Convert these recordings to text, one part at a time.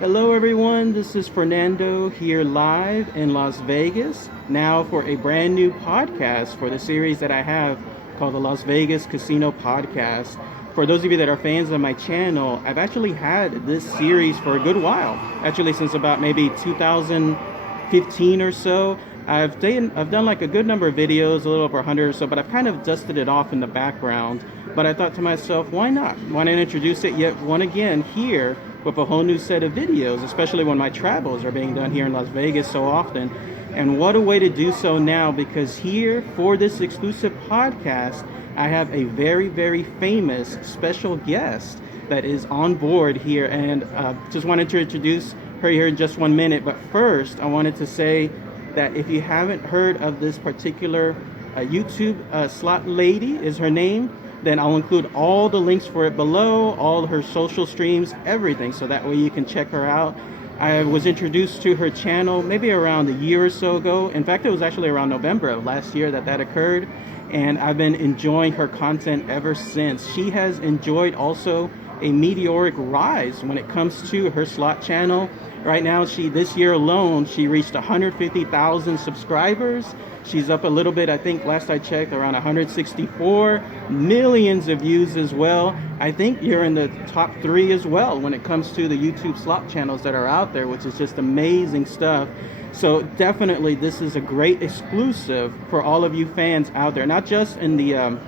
Hello everyone, this is Fernando here live in Las Vegas, now for a brand new podcast for the series that I have called the Las Vegas Casino Podcast. For those of you that are fans of my channel, I've actually had this series for a good while, actually since about maybe 2015 or so. I've done like a good number of videos, a little over 100 or so, but I've kind of dusted it off in the background. But I thought to myself, why not? Why not introduce it yet one again here with a whole new set of videos, especially when my travels are being done here in Las Vegas so often. And what a way to do so now, because here for this exclusive podcast, I have a very, very famous special guest that is on board here. And just wanted to introduce her here in just 1 minute. But first, I wanted to say that if you haven't heard of this particular YouTube, SLOTLADY is her name, then I'll include all the links for it below, all her social streams, everything, so that way you can check her out. I was introduced to her channel maybe around a year or so ago. In fact, it was actually around November of last year that occurred, and I've been enjoying her content ever since. She has enjoyed also a meteoric rise when it comes to her slot channel. Right now, this year alone, she reached 150,000 subscribers. She's up a little bit, I think last I checked, around 164 millions of views as well. I think you're in the top 3 as well when it comes to the YouTube slot channels that are out there, which is just amazing stuff. So definitely this is a great exclusive for all of you fans out there, not just in the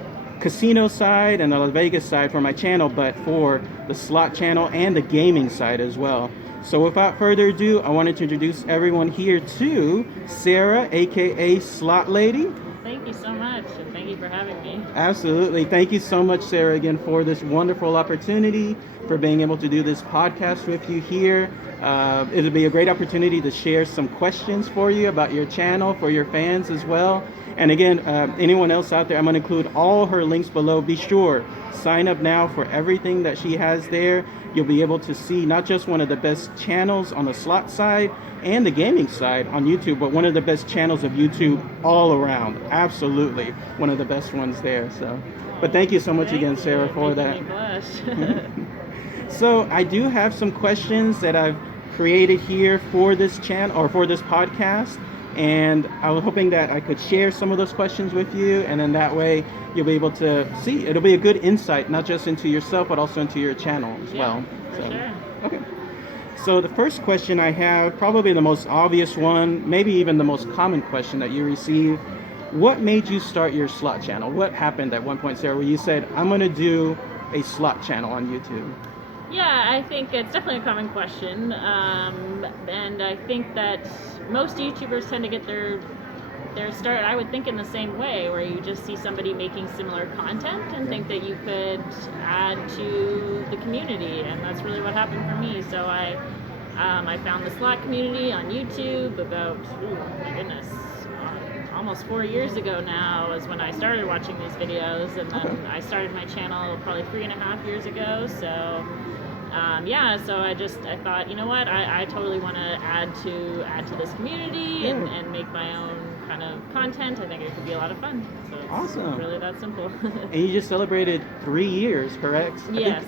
casino side and the Las Vegas side for my channel, but for the slot channel and the gaming side as well. So without further ado, I wanted to introduce everyone here to Sarah, aka SLOTLADY. Thank you so much, and thank you for having me. Absolutely. Thank you so much, Sarah, again, for this wonderful opportunity, for being able to do this podcast with you here. It'll be a great opportunity to share some questions for you about your channel, for your fans as well. And again, anyone else out there, I'm going to include all her links below. Be sure, sign up now for everything that she has there. You'll be able to see not just one of the best channels on the slot side and the gaming side on YouTube, but one of the best channels of YouTube all around. Absolutely one of the best ones there. So, but thank you so much again, Sarah, for that. So I do have some questions that I've created here for this channel or for this podcast, and I was hoping that I could share some of those questions with you, and then that way you'll be able to see. It'll be a good insight, not just into yourself, but also into your channel as well. For sure. Okay. So the first question I have, probably the most obvious one, maybe even the most common question that you receive: what made you start your slot channel? What happened at one point, Sarah, where you said, I'm going to do a slot channel on YouTube? Yeah, I think it's definitely a common question, and I think that most YouTubers tend to get their start, I would think, in the same way, where you just see somebody making similar content and think that you could add to the community, and that's really what happened for me. So I found the slot community on YouTube about, oh my goodness, almost 4 years ago now is when I started watching these videos, and then I started my channel probably 3.5 years ago. So so I thought, you know what, I totally want to add to this community and make my own kind of content. I think it could be a lot of fun. So it's awesome. Really that simple. And you just celebrated 3 years, correct? Yes.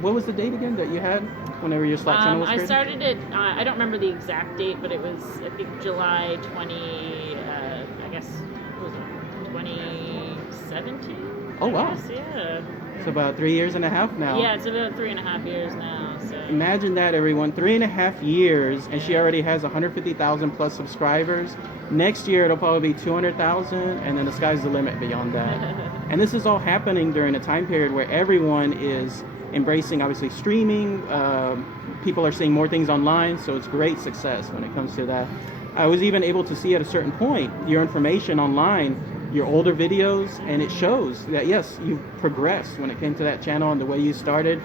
What was the date again that you had whenever your slot channel was created? I started it, I don't remember the exact date, but it was, I think, July 2017? Oh, wow. Yeah. It's about 3 years and a half now. Yeah, it's about 3.5 years now. So imagine that, everyone. 3.5 years, and she already has 150,000 plus subscribers. Next year, it'll probably be 200,000, and then the sky's the limit beyond that. And this is all happening during a time period where everyone is embracing, obviously, streaming. People are seeing more things online, so it's great success when it comes to that. I was even able to see at a certain point your information online, your older videos, and it shows that yes, you've progressed when it came to that channel and the way you starting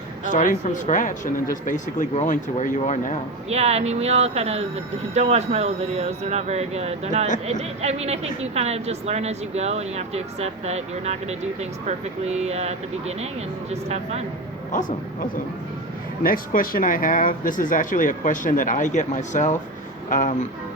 from scratch and then just basically growing to where you are now. Yeah, I mean, we all kind of don't watch my old videos. They're not very good. They're not. I mean, I think you kind of just learn as you go, and you have to accept that you're not going to do things perfectly at the beginning, and just have fun. Awesome. Next question I have, this is actually a question that I get myself.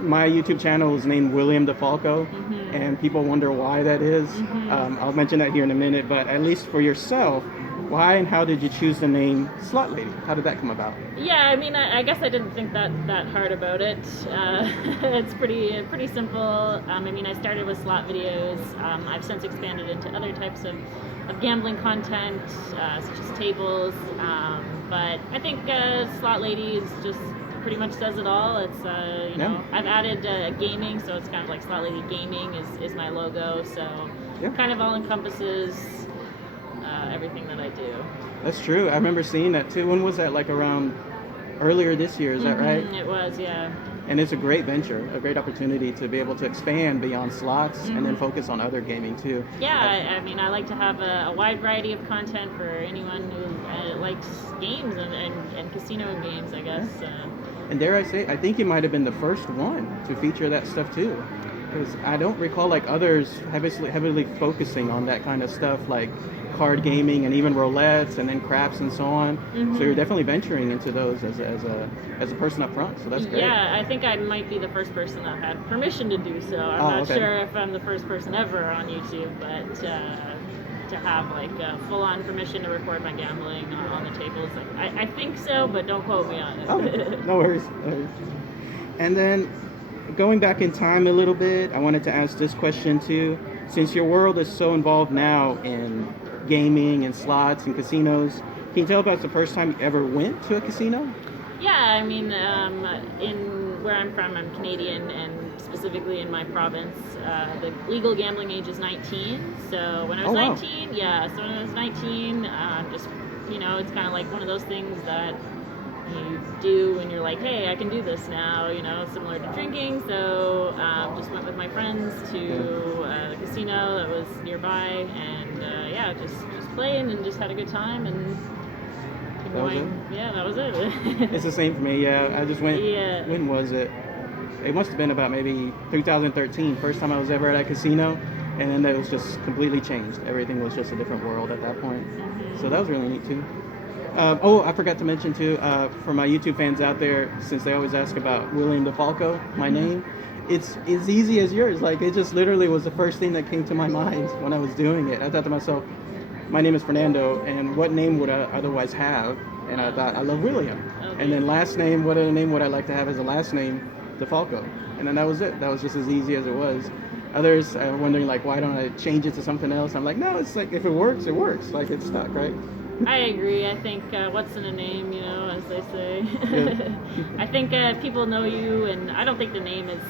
My YouTube channel is named William DeFalco, and people wonder why that is. I'll mention that here in a minute, but at least for yourself, Why and how did you choose the name Slot Lady? How did that come about? Yeah, I mean, I guess I didn't think that hard about it. It's pretty simple. I mean, I started with slot videos. I've since expanded into other types of gambling content, such as tables. But I think Slot Lady is just pretty much says it all. It's you know, I've added gaming, so it's kind of like Slot Lady Gaming is my logo. So kind of all encompasses everything that I do. That's true. I remember seeing that too. When was that? Like around earlier this year, is that right? It was, yeah. And it's a great venture, a great opportunity to be able to expand beyond slots and then focus on other gaming too. Yeah, I mean, I like to have a wide variety of content for anyone who likes games and casino games, I guess. And dare I say, I think you might have been the first one to feature that stuff too. Because I don't recall like others heavily focusing on that kind of stuff, like card gaming and even roulettes and then craps and so on. So you're definitely venturing into those as a person up front. So that's great. Yeah, I think I might be the first person that had permission to do so. I'm not sure if I'm the first person ever on YouTube, but to have like full-on permission to record my gambling on the tables, like, I think so, but don't quote me on it. Oh, no worries. No worries. And then going back in time a little bit, I wanted to ask this question too. Since your world is so involved now in gaming and slots and casinos, can you tell about the first time you ever went to a casino? Yeah, I mean, in where I'm from, I'm Canadian, and specifically in my province, the legal gambling age is 19. So when I was 19, so when I was 19, just, you know, it's kind of like one of those things that you do when you're like, hey, I can do this now, you know, similar to drinking. So just went with my friends to the casino that was nearby, and just playing and just had a good time and going. Yeah, that was it. It's the same for me. Yeah, I just went. Yeah. When was it? It must have been about maybe 2013. First time I was ever at a casino, and then it was just completely changed. Everything was just a different world at that point. So that was really neat too. I forgot to mention too, for my YouTube fans out there, since they always ask about William DeFalco, my name, it's as easy as yours. Like, it just literally was the first thing that came to my mind when I was doing it. I thought to myself, my name is Fernando, and what name would I otherwise have? And I thought, I love William. Okay. And then last name, what other name would I like to have as a last name? DeFalco. And then that was it. That was just as easy as it was. Others are wondering, like, why don't I change it to something else? I'm like, no, it's like, if it works, it works. Like, it's stuck, right? I agree. I think what's in a name, you know, as they say. I think people know you, and I don't think the name is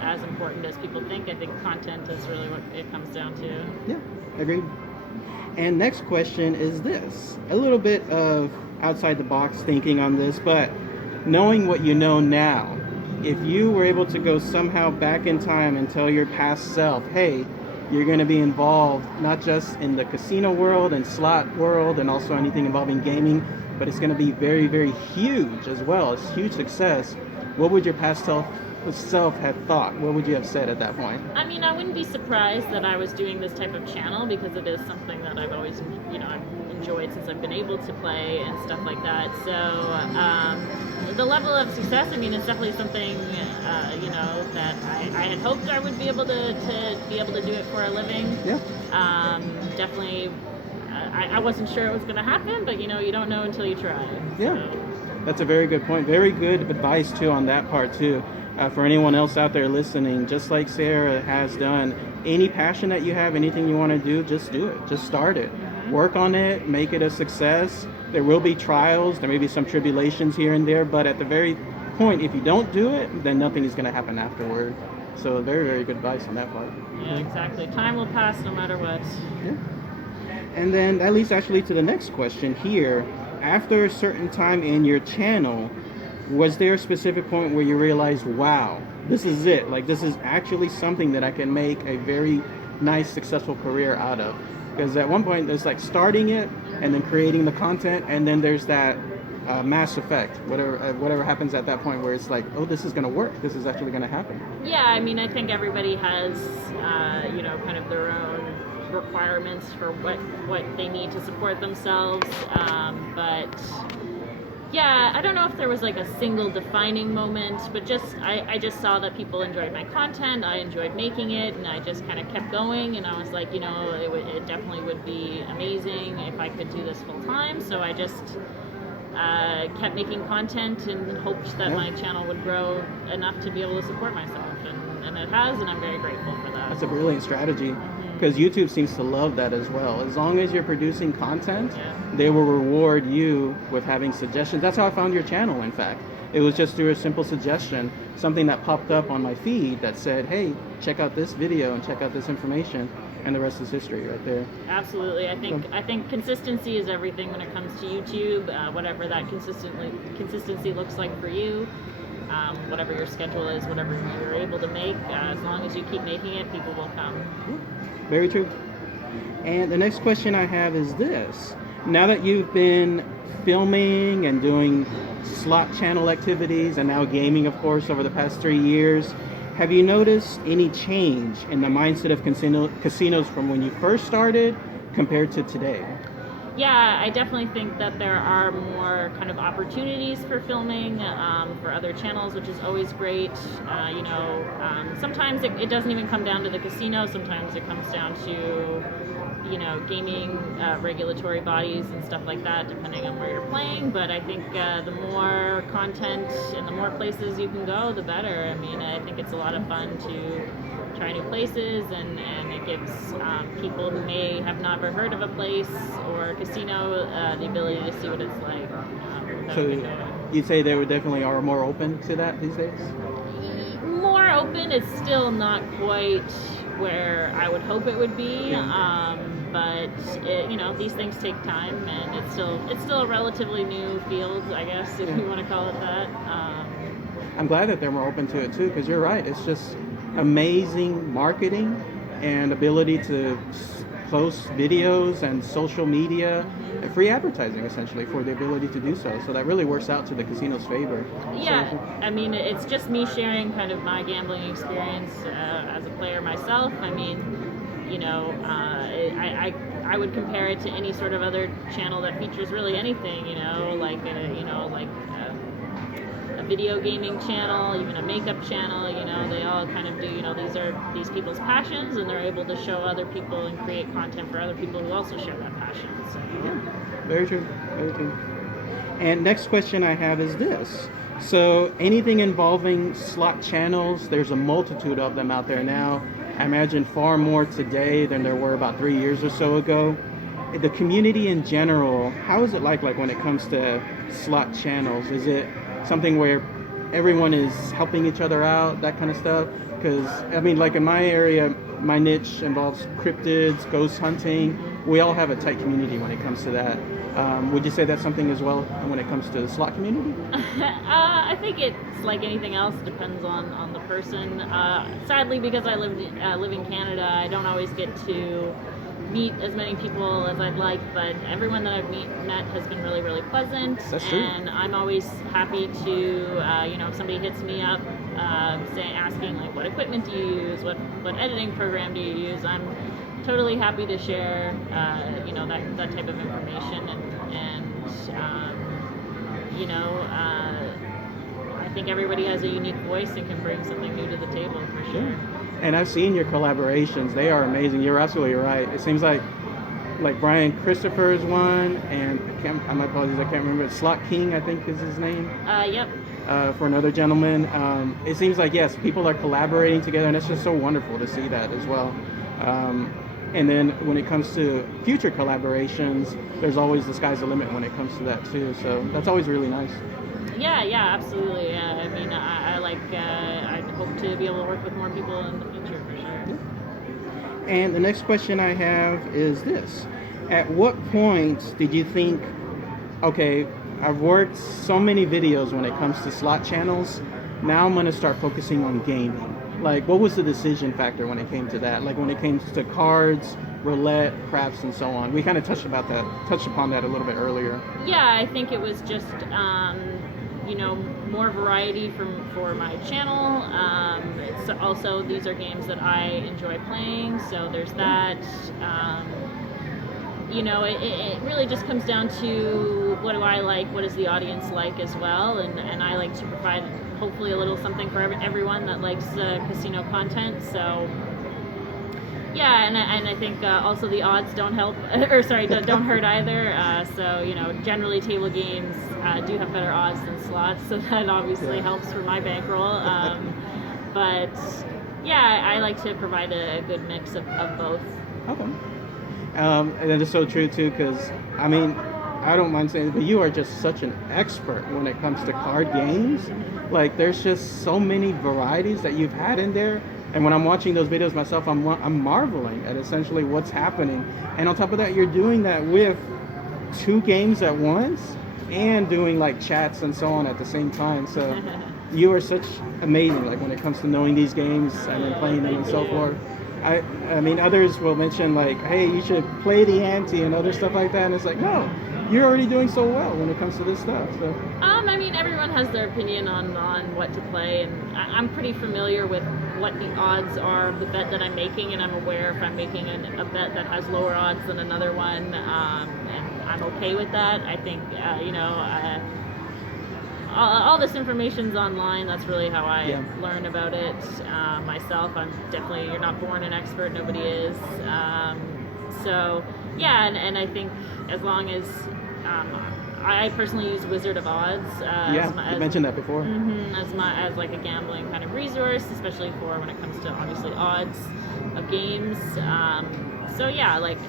as important as people think. I think content is really what it comes down to. Yeah, agreed. And next question is this. A little bit of outside the box thinking on this, but knowing what you know now, if you were able to go somehow back in time and tell your past self, hey, you're going to be involved not just in the casino world and slot world and also anything involving gaming, but it's going to be very, very huge as well. It's a huge success. What would your past self have thought? What would you have said at that point? I mean, I wouldn't be surprised that I was doing this type of channel, because it is something that I've always, you know, I've enjoyed since I've been able to play and stuff like that. So the level of success, I mean, it's definitely something, you know, that I had hoped I would be able to be able to do it for a living. Yeah. Definitely, I wasn't sure it was going to happen, but, you know, you don't know until you try. Yeah. So. That's a very good point. Very good advice, too, on that part, too. For anyone else out there listening, just like Sarah has done, any passion that you have, anything you want to do, just do it. Just start it. Work on it. Make it a success. There will be trials. There may be some tribulations here and there, but at the very point, if you don't do it, then nothing is going to happen afterward. So very, very good advice on that part. Yeah, exactly. Time will pass no matter what. Yeah. And then that leads actually to the next question here. After a certain time in your channel, was there a specific point where you realized, wow, this is it? Like, this is actually something that I can make a very nice, successful career out of? Because at one point, there's like starting it and then creating the content, and then there's that mass effect, whatever happens at that point where it's like, oh, this is going to work. This is actually going to happen. Yeah, I mean, I think everybody has, you know, kind of their own requirements for what they need to support themselves, but Yeah, I don't know if there was like a single defining moment, but I just saw that people enjoyed my content. I enjoyed making it, and I just kind of kept going. And I was like, it definitely would be amazing if I could do this full time. So I just kept making content and hoped that my channel would grow enough to be able to support myself, and it has, and I'm very grateful for that. That's a brilliant strategy, because YouTube seems to love that as well. As long as you're producing content, they will reward you with having suggestions. That's how I found your channel, in fact. It was just through a simple suggestion, something that popped up on my feed that said, hey, check out this video and check out this information, and the rest is history right there. Absolutely. I think consistency is everything when it comes to YouTube, whatever that consistency looks like for you. Whatever your schedule is, whatever you're able to make, as long as you keep making it, people will come. Very true. And the next question I have is this. Now that you've been filming and doing slot channel activities and now gaming, of course, over the past 3 years, have you noticed any change in the mindset of casinos from when you first started compared to today? Yeah, I definitely think that there are more kind of opportunities for filming for other channels, which is always great. Sometimes it doesn't even come down to the casino. Sometimes it comes down to, gaming regulatory bodies and stuff like that, depending on where you're playing. But I think the more content and the more places you can go, the better. I mean, I think it's a lot of fun to try new places, and it gives people who may have never heard of a place or a casino the ability to see what it's like. So you'd say they definitely are more open to that these days? More open. It's still not quite where I would hope it would be, but these things take time, and it's still a relatively new field, I guess, if you want to call it that. I'm glad that they're more open to it too, because you're right. It's just amazing marketing and ability to post videos and social media and free advertising, essentially, for the ability to do so. So that really works out to the casino's favor. Yeah, I mean, it's just me sharing kind of my gambling experience as a player myself. I mean, I would compare it to any sort of other channel that features really anything, like a video gaming channel, even a makeup channel. They all kind of do, these are these people's passions, and they're able to show other people and create content for other people who also share that passion. So very true, very true. And next question I have is this. So anything involving slot channels, there's a multitude of them out there now. I imagine far more today than there were about 3 years or so ago. The community in general, how is it like when it comes to slot channels? Is it something where everyone is helping each other out, that kind of stuff? Because, I mean, like in my area, my niche involves cryptids, ghost hunting. We all have a tight community when it comes to that. Would you say that's something as well when it comes to the slot community? I think it's like anything else, depends on the person. Sadly, because I live in Canada, I don't always get to meet as many people as I'd like, but everyone that I've met has been really, really pleasant. That's true. And I'm always happy to, if somebody hits me up, asking like, what equipment do you use, what editing program do you use, I'm totally happy to share, that type of information, and I think everybody has a unique voice and can bring something new to the table, for sure. And I've seen your collaborations. They are amazing. You're absolutely right. It seems like Brian Christopher's one, and my apologies, I can't remember. Slot King, I think is his name. Yep. For another gentleman. It seems like, yes, people are collaborating together, and it's just so wonderful to see that as well. And then when it comes to future collaborations, there's always the sky's the limit when it comes to that too. So that's always really nice. Yeah, absolutely. I mean, I hope to be able to work with more people in the future, for sure. And the next question I have is this. At what point did you think, okay, I've worked so many videos when it comes to slot channels, now I'm going to start focusing on gaming? Like, what was the decision factor when it came to that? Like when it came to cards, roulette, craps, and so on. We kind of touched upon that a little bit earlier. Yeah, I think it was just more variety for my channel. It's also, these are games that I enjoy playing, so there's that. it really just comes down to what do I like, what does the audience like as well, and I like to provide hopefully a little something for everyone that likes casino content. So yeah, and I think also the odds don't help, or sorry, don't hurt either. So generally table games do have better odds than slots, so that obviously helps for my bankroll. But yeah, I like to provide a good mix of both. Okay. And it is so true too, because I mean, I don't mind saying it, but you are just such an expert when it comes to card games. Like, there's just so many varieties that you've had in there. And when I'm watching those videos myself, I'm marveling at essentially what's happening. And on top of that, you're doing that with 2 games at once and doing like chats and so on at the same time. So you are such amazing, like when it comes to knowing these games and then playing them and so forth. I mean, others will mention like, hey, you should play the ante and other stuff like that. And it's like, no, you're already doing so well when it comes to this stuff. So. I mean, everyone has their opinion on what to play, and I'm pretty familiar with what the odds are of the bet that I'm making, and I'm aware if I'm making a bet that has lower odds than another one, and I'm okay with that. I think, all this information's online. That's really how I learn about it myself. You're not born an expert, nobody is. So yeah, and I think as long as I personally use Wizard of Odds. You mentioned that before. As like a gambling kind of resource, especially for when it comes to obviously odds of games. So yeah, like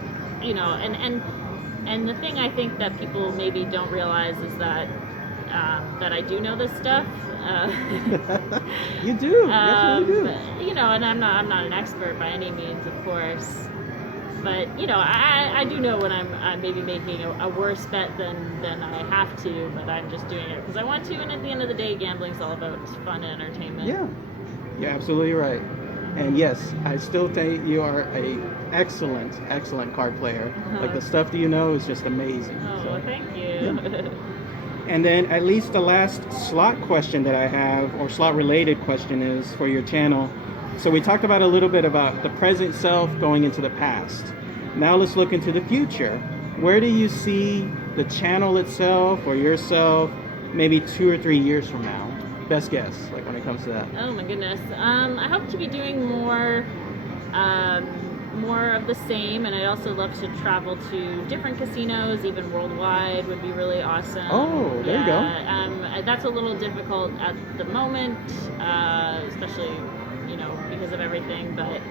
and the thing I think that people maybe don't realize is that I do know this stuff. You do. Yes, you do. And I'm not an expert by any means, of course. But I do know when I'm maybe making a worse bet than I have to, but I'm just doing it because I want to. And at the end of the day, gambling's all about fun and entertainment. Yeah, you're absolutely right. And yes, I still think you are a excellent card player. Like the stuff that you know is just amazing. Oh, well, thank you. Yeah. And then at least the last slot question that I have, or slot related question, is for your channel. So we talked about a little bit about the present self going into the past. Now let's look into the future. Where do you see the channel itself or yourself maybe 2 or 3 years from now? Best guess, like when it comes to that. Oh my goodness. I hope to be doing more of the same, and I'd also love to travel to different casinos, even worldwide would be really awesome. Oh, there you go. That's a little difficult at the moment, especially because of everything, but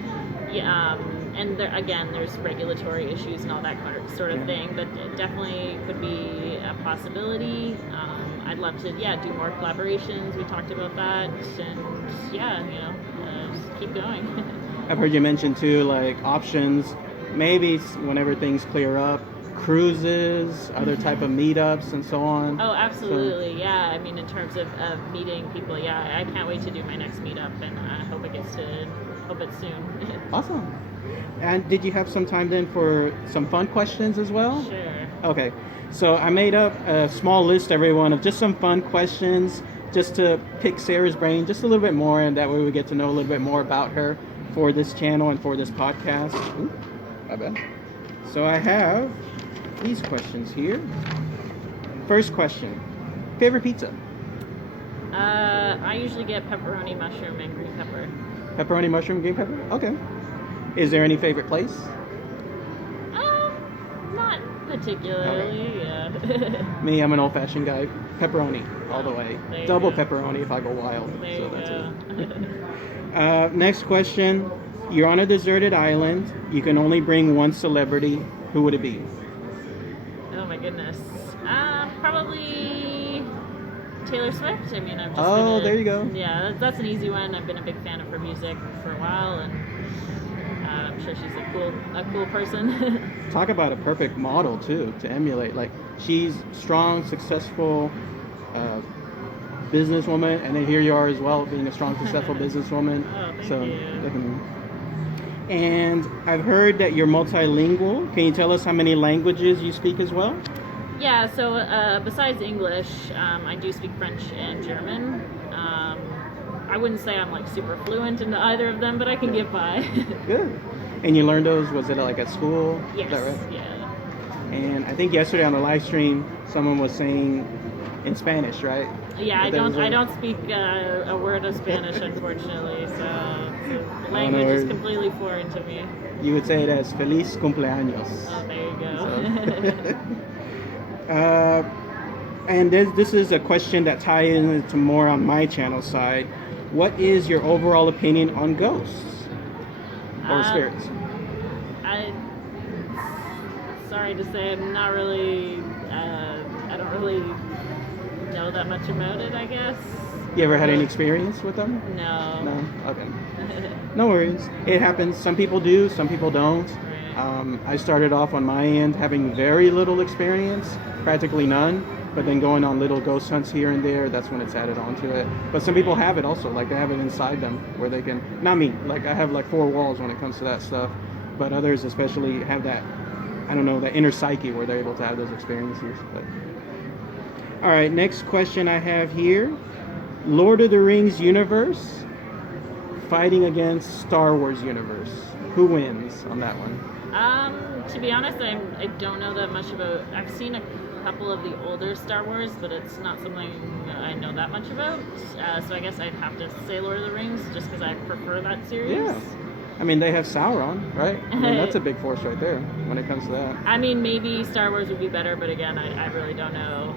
and there's regulatory issues and all that sort of thing, but it definitely could be a possibility. I'd love to do more collaborations. We talked about that, and just keep going. I've heard you mention too, like options, maybe whenever things clear up, cruises, other type of meetups and so on. Oh, absolutely. So, yeah, I mean, in terms of meeting people, I can't wait to do my next meetup, and I hope it's soon. Awesome. And did you have some time then for some fun questions as well? Sure. Okay, so I made up a small list, everyone, of just some fun questions, just to pick Sarah's brain just a little bit more, and that way we get to know a little bit more about her for this channel and for this podcast. Ooh, my bad. So I have these questions here. First question, favorite pizza? I usually get pepperoni, mushroom, and green pepper. Pepperoni, mushroom, green pepper? Okay. Is there any favorite place? Not particularly, yeah. Me, I'm an old-fashioned guy. Pepperoni, all the way. Double pepperoni if I go wild. There you go. Next question. You're on a deserted island. You can only bring one celebrity. Who would it be? Oh my goodness. Probably Taylor Swift. I mean, there you go. Yeah, that's an easy one. I've been a big fan of her music for a while, and I'm sure she's a cool person. Talk about a perfect model too to emulate. Like, she's strong, successful businesswoman, and then here you are as well, being a strong, successful businesswoman. Oh, thank you. And I've heard that you're multilingual. Can you tell us how many languages you speak as well? Yeah, so besides English, I do speak French and German. I wouldn't say I'm like super fluent in either of them, but I can get by. Good. And you learned those, was it like at school? Yes. Is that right? Yeah. And I think yesterday on the live stream, someone was saying in Spanish, right? Yeah, I don't speak a word of Spanish, unfortunately, so the language is completely foreign to me. You would say it as Feliz Cumpleaños. Oh, there you go. So. And this is a question that ties into more on my channel side. What is your overall opinion on ghosts or spirits? Sorry to say, I'm not really. I don't really know that much about it, I guess. You ever had any experience with them? No. No? Okay. No worries. It happens. Some people do, some people don't. Right. I started off on my end having very little experience, practically none. But then going on little ghost hunts here and there, that's when it's added onto it. But some people have it also, like they have it inside them where they can, not me, like I have like 4 walls when it comes to that stuff. But others especially have that, I don't know, that inner psyche where they're able to have those experiences. But. All right, next question I have here. Lord of the Rings universe fighting against Star Wars universe. Who wins on that one? To be honest, I don't know that much about. I've seen a couple of the older Star Wars, but it's not something I know that much about. So I guess I'd have to say Lord of the Rings, just because I prefer that series. Yeah. I mean, they have Sauron, right? I mean, that's a big force right there when it comes to that. I mean, maybe Star Wars would be better, but again, I really don't know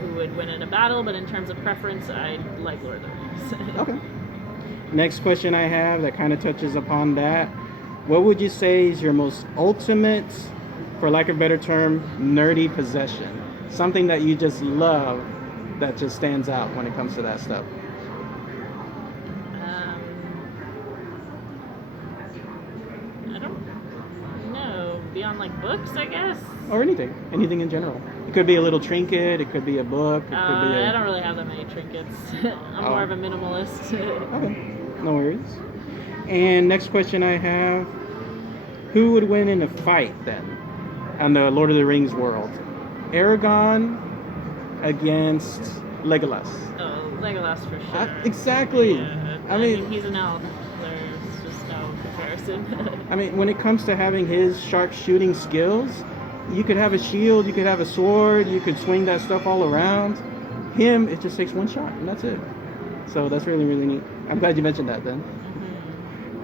who would win in a battle. But in terms of preference, I like Lord of the Rings. Okay. Next question I have that kind of touches upon that. What would you say is your most ultimate, for lack of a better term, nerdy possession? Something that you just love that just stands out when it comes to that stuff. I don't know. Beyond like books, I guess? Or anything in general. It could be a little trinket, it could be a book, it could be I don't really have that many trinkets. I'm more of a minimalist. Okay, no worries. And next question I have, who would win in a fight then on the Lord of the Rings world? Aragorn against Legolas. Oh, Legolas for sure. Exactly. Yeah, I mean, he's an elf. There's just no comparison. I mean, when it comes to having his sharp shooting skills, you could have a shield, you could have a sword, you could swing that stuff all around. Him, it just takes one shot, and that's it. So that's really, really neat. I'm glad you mentioned that then.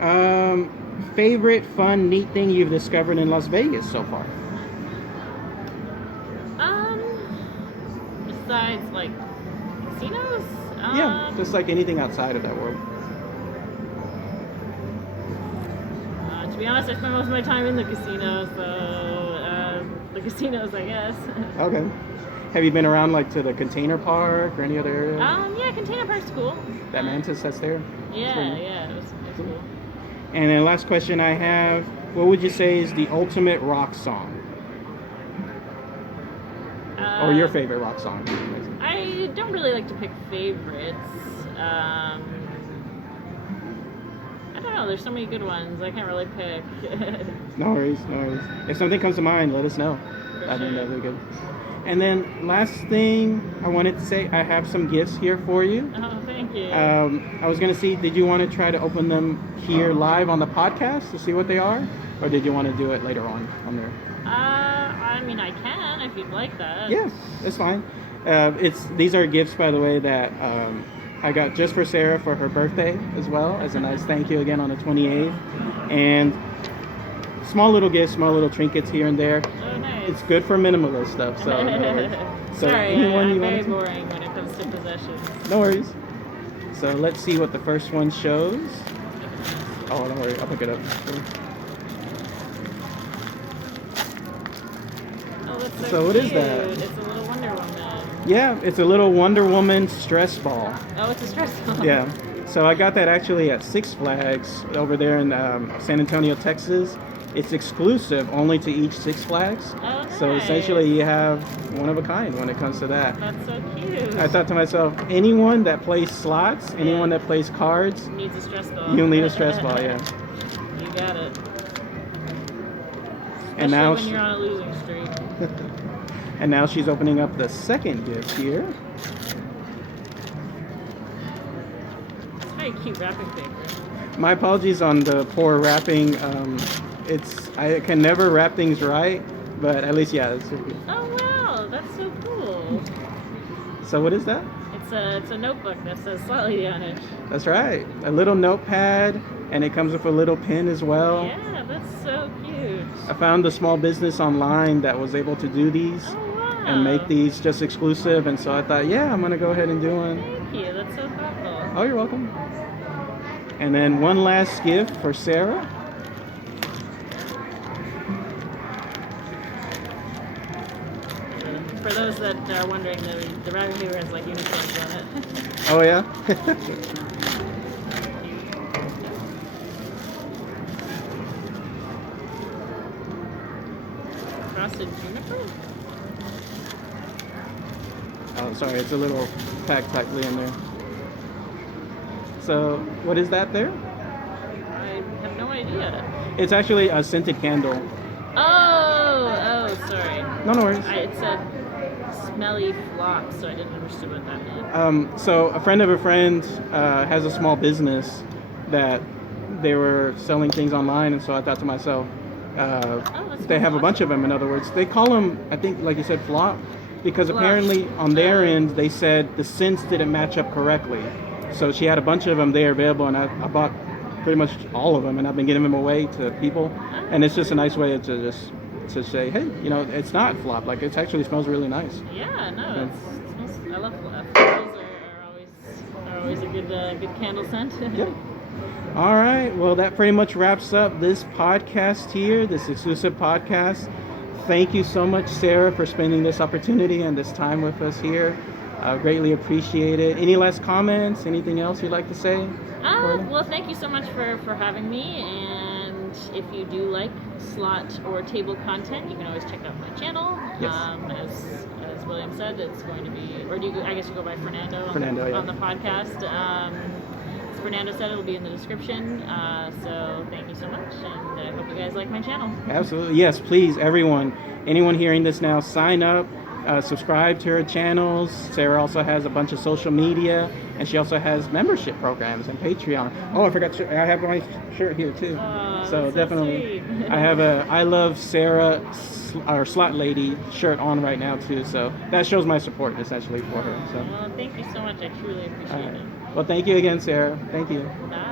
Mm-hmm. Favorite, fun, neat thing you've discovered in Las Vegas so far? Besides, like, casinos? Yeah, just like anything outside of that world. To be honest, I spend most of my time in the casinos, so the casinos, I guess. Okay. Have you been around like to the Container Park or any other area? Yeah, Container Park's cool. That Mantis that's there? Yeah, it was cool. And then last question I have, what would you say is the ultimate rock song? Or your favorite rock song? I don't really like to pick favorites. I don't know, there's so many good ones, I can't really pick. No worries. If something comes to mind, let us know. I think that'd be good. And then last thing I wanted to say, I have some gifts here for you. Oh, thank you. I was going to see, did you want to try to open them here live on the podcast to see what they are? Or did you want to do it later on there? I mean, I can if you'd like that. Yeah, it's fine. These are gifts, by the way, that I got just for Sarah for her birthday as well, as a nice thank you again on the 28th. And small little gifts, small little trinkets here and there. Oh, nice. It's good for minimalist stuff, so no worries. So sorry, I'm very boring when it comes to possessions. No worries. So let's see what the first one shows. Oh, don't worry, I'll pick it up. Oh, that's So what cute. is that? It's a little Wonder Woman. Yeah, it's a little Wonder Woman stress ball. Oh, it's a stress ball. Yeah. So I got that actually at Six Flags over there in San Antonio, Texas. It's exclusive only to each Six Flags. Oh, nice. So essentially you have one of a kind when it comes to that. That's so cute. I thought to myself, anyone that plays slots, anyone that plays cards, needs a stress ball. you'll need a stress ball, yeah. You got it. And now when you're on a losing streak. And now she's opening up the second gift here. It's very cute wrapping paper. My apologies on the poor wrapping. I can never wrap things right, But at least, yeah, it's super good. Oh wow, that's so cool. So what is that? It's a notebook that says SLOTLADY on it. That's right. A little notepad, and it comes with a little pen as well. Yeah, that's so cute. I found a small business online that was able to do these Oh wow. and make these just exclusive, and so I thought, yeah, I'm gonna go ahead and do one. Thank you. That's so thoughtful. Oh, you're welcome. And then one last gift for Sarah. For those that are wondering, the rabbit here has like unicorns on it. Oh yeah. Frosted juniper? Oh, sorry, it's a little packed tightly in there. So, what is that there? I have no idea. It's actually a scented candle. Oh, sorry. No worries. It said smelly flop, so I didn't understand what that meant. So a friend of a friend has a small business that they were selling things online, and so I thought to myself, they have a bunch of them. In other words, they call them, I think, like you said, flop, because Flop. apparently on their end they said the scents didn't match up correctly. So she had a bunch of them there available, and I bought pretty much all of them, and I've been giving them away to people, and it's just a nice way to say, hey, you know, it's not flop. Like, it actually smells really nice. Yeah, no, it smells, I love flowers. Are always a good candle scent. Yep. All right. Well, that pretty much wraps up this podcast here, this exclusive podcast. Thank you so much, Sarah, for spending this opportunity and this time with us here. Greatly appreciate it. Any last comments? Anything else you'd like to say? Well, thank you so much for having me. And if you do like slot or table content, you can always check out my channel. Yes. As William said, it's going to be, or do you? I guess you go by Fernando on the podcast. As Fernando said, it'll be in the description. So thank you so much, and I hope you guys like my channel. Absolutely. Yes, please, everyone. Anyone hearing this now, sign up. Subscribe to her channels. Sarah also has a bunch of social media, and she also has membership programs and Patreon. Oh, I forgot, I have my shirt here too. So definitely, sweet. I have a I Love Sarah or SLOTLADY shirt on right now too. So that shows my support essentially for her. So Well, thank you so much. I truly appreciate it. well, thank you again, Sarah. Thank you. Bye.